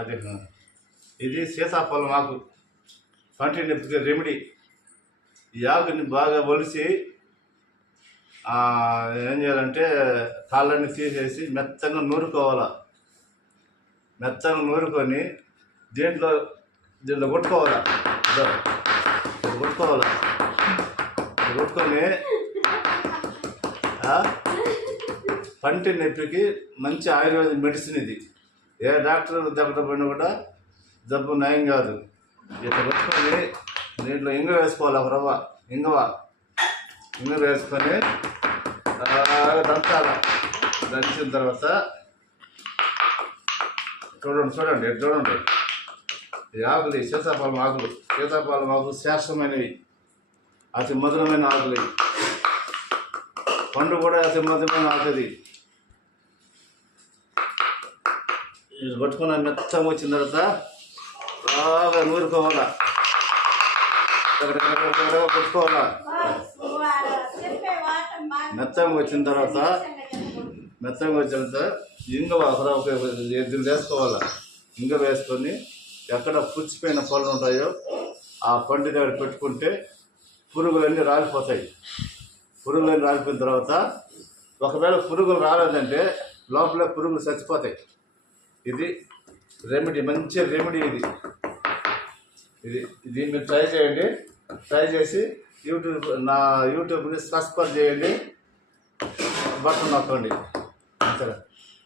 అది ఇది సీతాఫలం ఆకు, పంటి నొప్పికి రెమెడీ. ఈ ఆకుని బాగా ఒలిసి ఏం చేయాలంటే కాళ్ళని తీసేసి మెత్తగా నూరుకోవాలి. మెత్తగా నూరుకొని దీంట్లో కొట్టుకోవాలి. కొట్టుకొని పంటి నొప్పికి మంచి ఆయుర్వేద మెడిసిన్ ఇది. ఏ డాక్టర్ దగ్గర పోయినా కూడా జబ్బు నయం కాదు. ఇట్లా కొట్టుకొని దీంట్లో ఇంగువ వేసుకోవాలి. ఒక రవ్వ ఇంగువ వేసుకొని దంచాలి. దంచిన తర్వాత చూడండి ఈ ఆకులు, సీతాఫలం ఆకులు శ్రేష్టమైనవి, అతి మధురమైన ఆకులు. పండు కూడా అతి మధురమైన ఆకుది. ఇది పట్టుకున్న మెత్తగా వచ్చిన తర్వాత బాగా నూరుకోవాలా, కొట్టుకోవాలా. మెత్తగా వచ్చిన తర్వాత ఇంగువ ఒక ఎద్దులు వేసుకోవాలా. ఇంగువ వేసుకొని ఎక్కడ పుచ్చిపోయిన పళ్ళు ఉంటాయో ఆ పండు దగ్గర పెట్టుకుంటే పురుగులన్నీ రాలిపోతాయి. పురుగులన్నీ రాలిపోయిన తర్వాత ఒకవేళ పురుగులు రాలేదంటే లోపల పురుగులు చచ్చిపోతాయి. ఇది రెమెడీ, మంచి రెమెడీ ఇది మీరు ట్రై చేయండి. ట్రై చేసి యూట్యూబ్ని సబ్స్క్రైబ్ చేయండి, బటన్ నొక్కండి. సరే.